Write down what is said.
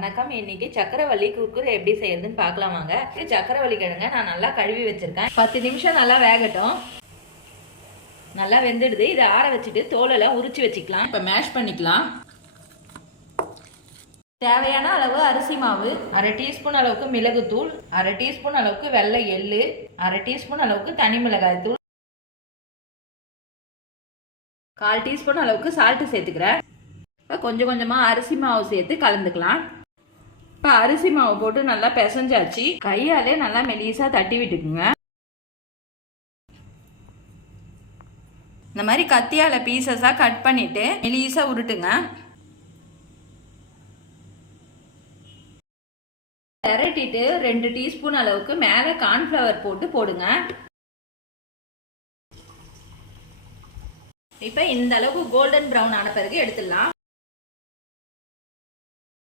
வணக்கம். இன்னைக்கு சக்கரவள்ளி குர்குரே எப்படி செய்யறதுன்னு பார்க்கலாம் வாங்க. சக்கரவள்ளி கிழங்க நான் நல்லா கழுவி வச்சிருக்கேன். 10 நிமிஷம் நல்லா வேகட்டும். நல்லா வெந்துடுது. இதை ஆற வச்சுட்டு தோலெல்லாம் உரிச்சு வச்சுக்கலாம். இப்போ மேஷ் பண்ணிக்கலாம். தேவையான அளவு அரிசி மாவு, 1/2 டீஸ்பூன் அளவுக்கு மிளகுத்தூள், 1/2 டீஸ்பூன் அளவுக்கு வெள்ளை எள்ளு, 1/2 டீஸ்பூன் அளவுக்கு தனி மிளகாய் தூள், 1/4 டீஸ்பூன் அளவுக்கு சால்ட்டு சேர்த்துக்கிறேன். இப்போ கொஞ்சம் கொஞ்சமாக அரிசி மாவு சேர்த்து கலந்துக்கலாம். இப்போ அரிசி மாவு போட்டு நல்லா பிசைஞ்சாச்சு. கையாலே நல்லா மெலிசாக தட்டி விட்டுக்குங்க. இந்த மாதிரி கத்தியால் பீசஸாக கட் பண்ணிட்டு மெலிசாக உருட்டுங்க. திரட்டிட்டு 2 டீஸ்பூன் அளவுக்கு மேலே கார்ன்ஃப்ளவர் போட்டு போடுங்க. இப்போ இந்த அளவுக்கு கோல்டன் ப்ரௌன் ஆன பிறகு எடுத்துடலாம்.